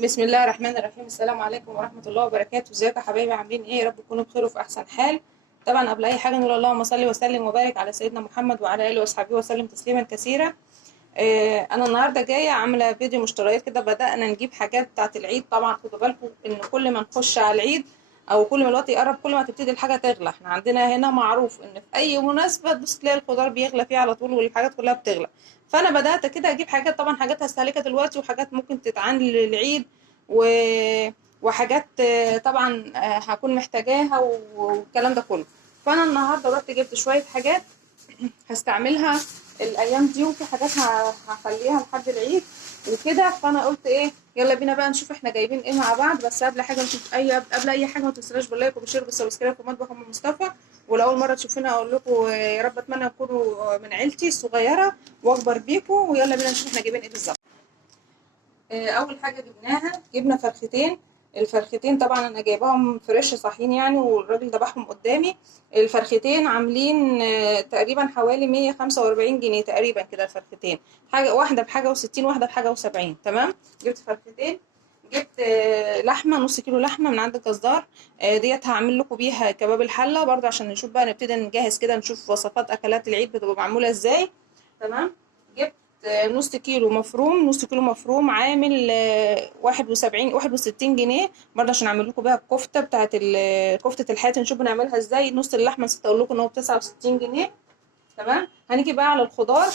بسم الله الرحمن الرحيم. السلام عليكم ورحمة الله وبركاته. ازيكم يا حبايبي، عاملين ايه؟ يا رب تكونوا بخير وفي احسن حال. طبعا قبل اي حاجة نقول اللهم صل وسلم وبارك على سيدنا محمد وعلى اله واصحابه وسلم تسليما كثيرا. انا النهارده جايه عامله فيديو مشتريات كده، بدأنا نجيب حاجات بتاعه العيد. طبعا خدوا بالكم ان كل ما نخش على العيد او كل ما الوقت يقرب كل ما تبتدي الحاجه تغلى. احنا عندنا هنا معروف ان في اي مناسبه تبص تلاقي الخضار بيغلى فيه على طول والحاجات كلها بتغلى. فانا بدأت كده اجيب حاجات، طبعا حاجات هستهلكها دلوقتي وحاجات ممكن تتعان للعيد و... وحاجات طبعا هكون محتاجاها والكلام ده كله. فانا النهارده رحت جبت شويه حاجات هستعملها الايام دي، وفي حاجات هخليها لحد العيد وكده. فانا قلت ايه، يلا بينا بقى نشوف احنا جايبين ايه مع بعض. بس قبل حاجه نشوف قبل اي حاجه ما تنسوناش باللايك وبالشير وبالسبسكرايب في مطبخ ام مصطفى. ولو اول مره تشوفونا اقول لكم يا رب اتمنى تكونوا من عيلتي الصغيره واكبر بيكم. ويلا بينا نشوف احنا جايبين ايه بالظبط. اول حاجه جبنا فرختين. الفرختين طبعا انا جايباهم فريش صاحيين يعني، والراجل ذبحهم قدامي. الفرختين عاملين تقريبا حوالي 145 جنيه تقريبا كده الفرختين. حاجه واحده بحاجه و60، واحده بحاجه و70. تمام. جبت فرختين. جبت لحمه، نص كيلو لحمه من عند الجزار. ديت هعمل لكم بيها كباب الحله برضه، عشان نشوف بقى نبتدي نجهز كده، نشوف وصفات اكلات العيد بتبقى معموله ازاي. تمام. جبت نص كيلو مفروم. نص كيلو مفروم عامل 61 برضه، عشان اعمل لكم بيها الكفته بتاعت كفته الحياه. نشوف بنعملها ازاي. نص اللحمه نسيت اقول لكم ان هو ب 69 جنيه. تمام. هنيجي بقى على الخضار.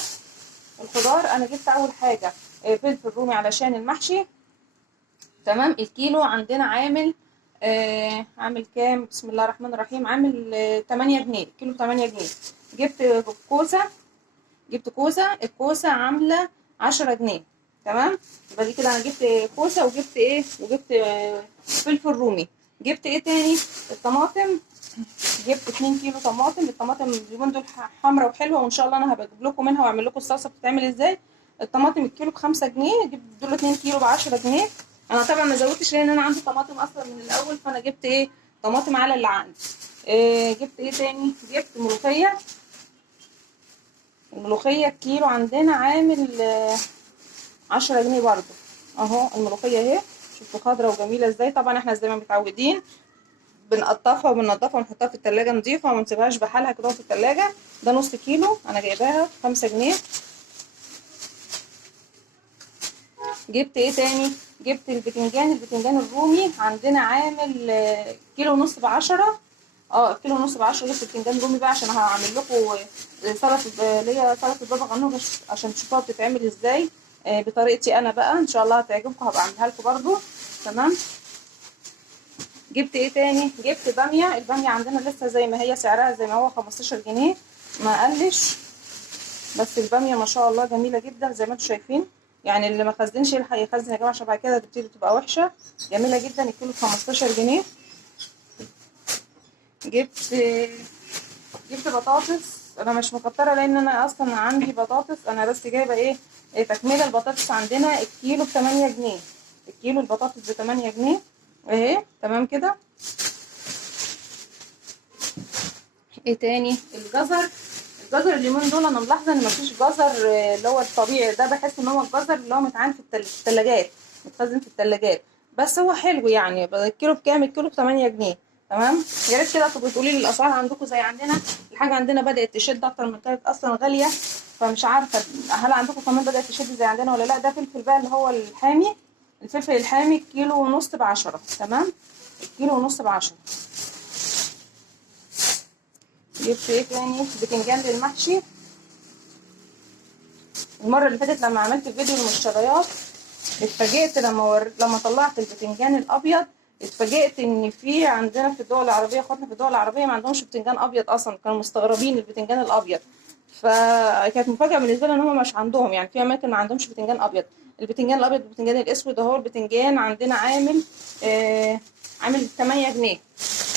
انا جبت اول حاجه فلفل رومي علشان المحشي. تمام. الكيلو عندنا عامل كام؟ بسم الله الرحمن الرحيم. عامل 8 جنيه. كيلو 8 جنيه. جبت كوسه. الكوسة عاملة 10 جنيه. تمام. يبقى دي كده انا جبت كوسة وجبت فلفل رومي. جبت ايه تاني؟ الطماطم. جبت 2 كيلو طماطم. الطماطم اليومين دول حمرا وحلوة، وان شاء الله انا هبجيب لكم منها واعمل لكم الصلصة بتتعمل ازاي. الطماطم الكيلو ب5 جنيه. جبت دول 2 كيلو ب10 جنيه. انا طبعا ما زودتش لان انا عندي طماطم اصلا من الاول، فانا جبت طماطم على اللي عندي. جبت ايه تاني؟ جبت ملوخية. الملوخية الكيلو عندنا عامل 10 جنيه برضو. اهو الملوخية اهي، شوفوا خضرة وجميلة ازاي. طبعا احنا زي ما متعودين بنقطفها وبننضفها ونحطها في التلاجة نضيفة وما نسيبهاش بحالها كده في التلاجة. ده نص كيلو انا جايباها ب5 جنيه. جبت ايه تاني؟ جبت البتنجان الرومي عندنا عامل كيلو ونص ب10. كيلو ونص ب10. جبت البتنجان الرومي بقى عشان هعمل لكم سلطه، اللي هي سلطه بابا غنوج، عشان تشوفوها بتتعمل ازاي بطريقتي انا بقى. ان شاء الله هتعجبكم، هبقى اعملها لكم برضو. تمام. جبت ايه تاني؟ جبت باميه. الباميه عندنا لسه زي ما هي، سعرها زي ما هو 15 جنيه، ما قلش. بس الباميه ما شاء الله جميله جدا زي ما انتم شايفين. يعني اللي ما خزنش يلحق يخزن يا جماعه، عشان بعد كده تبتدي تبقى وحشه. جميله جدا. الكيلو ب15 جنيه. جبت بطاطس. انا مش مكتره لان انا اصلا عندي بطاطس، انا بس جايبه تكمله. البطاطس عندنا الكيلو ب8 جنيه. الكيلو البطاطس ب8 جنيه اهي. تمام كده. ايه تاني؟ الجزر اليومين دول انا ملاحظه ان مفيش جزر اللي هو الطبيعي ده. بحس ان هو الجزر اللي هو متعان في الثلاجات، متخزن في الثلاجات. بس هو حلو يعني. الكيلو بكام؟ الكيلو ب8 جنيه. تمام. يا ريت كده تبقوا تقولي لي الاسعار عندكم زي عندنا. الحاجه عندنا بدات تشد اكتر من كانت اصلا غاليه، فمش عارفه هل عندكم كمان بدات تشد زي عندنا ولا لا. ده فلفل بقى اللي هو الحامي. الفلفل الحامي كيلو ونص ب10. تمام. الكيلو ونص ب10. جبت ايه تاني؟ بتنجان للمحشي. المره اللي فاتت لما عملت فيديو المشتريات اتفاجئت لما طلعت البتنجان الابيض. اتفاجئت ان في عندنا في الدول العربيه، اخواتنا في الدول العربيه ما عندهمش بتنجان ابيض اصلا. كانوا مستغربين البتنجان الابيض، فكانت مفاجاه بالنسبه لي ان هم مش عندهم. يعني في اماكن ما عندهمش بتنجان ابيض. البتنجان الابيض والبتنجان الاسود اهو. البتنجان عندنا عامل 8 جنيه.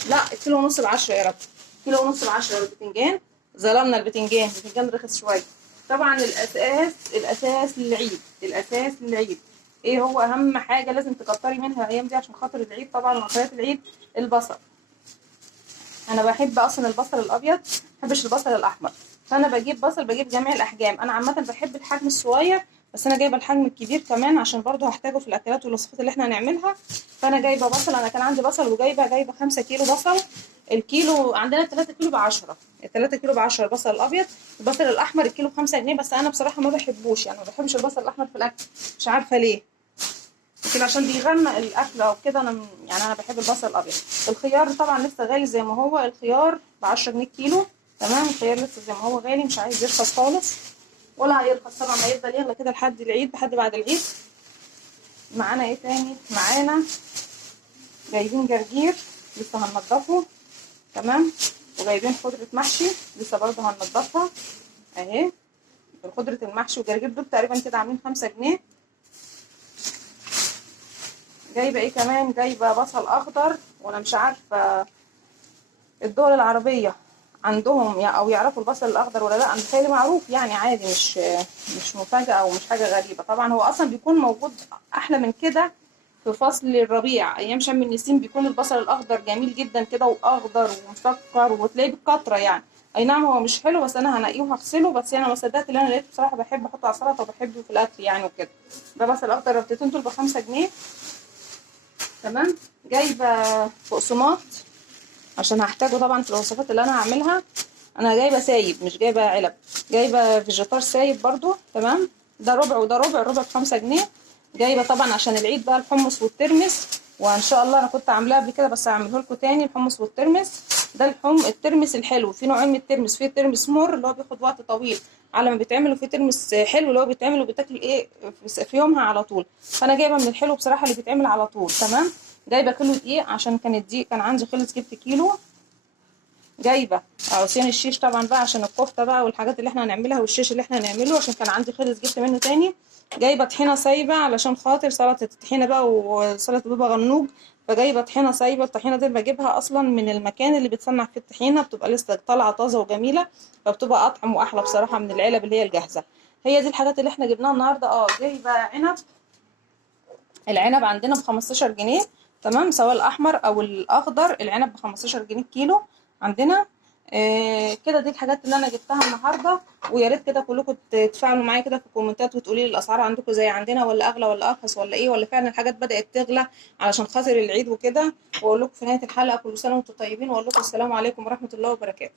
لا، الكيلو ونص ب10 يا رب. كيلو ونص ب10 البتنجان. ظلمنا البتنجان رخص شويه. طبعا الاساس للعيد ايه هو اهم حاجه لازم تكتري منها الايام دي عشان خاطر العيد. طبعا وقتات العيد البصل. انا بحب اصلا البصل الابيض، ما بحبش البصل الاحمر. فانا بجيب بصل، بجيب جميع الاحجام. انا عامه بحب الحجم الصغير بس انا جايبه الحجم الكبير كمان عشان برضو هحتاجه في الاكلات والوصفات اللي احنا هنعملها. فانا جايبه بصل، انا كان عندي بصل وجايبه 5 كيلو بصل. الكيلو عندنا 3 كيلو ب 10، 3 كيلو ب 10 البصل الابيض. البصل الاحمر الكيلو ب 5 جنيه، بس انا بصراحه ما بحبوش، يعني ما بحبش البصل الاحمر في الاكل، مش عارفه ليه، يمكن عشان بيغمق الاكل او كده. يعني انا بحب البصل الابيض. الخيار طبعا لسه غالي زي ما هو، الخيار ب 10 جنيه الكيلو. تمام، الخيار لسه زي ما هو غالي، مش عايز يرخص خالص، ولا هيرخص طبعا، هيفضل يغلى كده لحد العيد، لحد بعد العيد. معانا ايه تاني؟ معانا جايبين جرجير لسه هننضفه. تمام، وجايبين خضرة محشي لسه برضه هننضفها اهي. خضرة المحشي والجرجير دول تقريبا كده عاملين 5 جنيه. جايبه ايه كمان؟ جايبه بصل اخضر، وانا مش عارفه الدول العربيه عندهم او يعرفوا البصل الاخضر ولا لا. انا متهيألي معروف يعني عادي، مش مفاجاه او مش حاجه غريبه. طبعا هو اصلا بيكون موجود احلى من كده في فصل الربيع، ايام شم النسيم بيكون البصل الاخضر جميل جدا كده، واخضر ومسكر، وتلاقيه بالكتره يعني. اي نعم هو مش حلو، بس انا هنقيه وهغسله. بس انا ما صدقت اللي انا لقيته بصراحه، بحب احطه على السلطه وبحبه في الاكل يعني وكده. ده بصل اخضر ربطتين دول ب5 جنيه. تمام، جايبه بقسماط عشان هحتاجه طبعا في الوصفات اللي انا هعملها. انا جايبه سايب مش جايبه علب، جايبه فيجيتار سايب برضو. تمام، ده ربع وده ربع، الربع ب5 جنيه. جايبه طبعا عشان العيد بقى الحمص والترمس، وان شاء الله انا كنت عاملاه قبل كده بس هعمله لكم تاني، الحمص والترمس. ده الترمس الحلو، في نوعين من الترمس، في ترمس مر اللي هو بياخد وقت طويل على ما بيتعمل، وفي ترمس حلو اللي هو بيتعمل وبيتاكل ايه في يومها على طول. فانا جايبه من الحلو بصراحه اللي بيتعمل على طول. تمام، جايبه كيلو دقيق عشان كان الدقيق كان عندي خلص، جبت كيلو. جايبه عصيان الشيش طبعا بقى عشان الكفته بقى والحاجات اللي احنا هنعملها، والشيش اللي احنا هنعمله عشان كان عندي خلص جبت منه تاني. جايبه طحينه سايبه علشان خاطر سلطه الطحينه بقى وسلطه بابا غنوج. فجايبه طحينه سايبه. الطحينه دي بجيبها اصلا من المكان اللي بتصنع فيه الطحينه، بتبقى لسه طالعه طازه وجميله، فبتبقى اطعم واحلى بصراحه من العلب اللي هي الجاهزه. هي دي الحاجات اللي احنا جبناها النهارده. جايبه عنب. العنب عندنا ب15 جنيه. تمام، سواء الاحمر او الاخضر، العنب ب15 جنيه الكيلو عندنا. كده دي الحاجات اللي انا جبتها النهارده. ويا ريت كده كلكم تتفاعلوا معايا كده في الكومنتات وتقولي لي الاسعار عندكم زي عندنا ولا اغلى ولا ارخص ولا ايه، ولا فعلا الحاجات بدات تغلى علشان خاطر العيد وكده. واقول لكم في نهايه الحلقه كل سنه وانتم طيبين، واقول لكم السلام عليكم ورحمه الله وبركاته.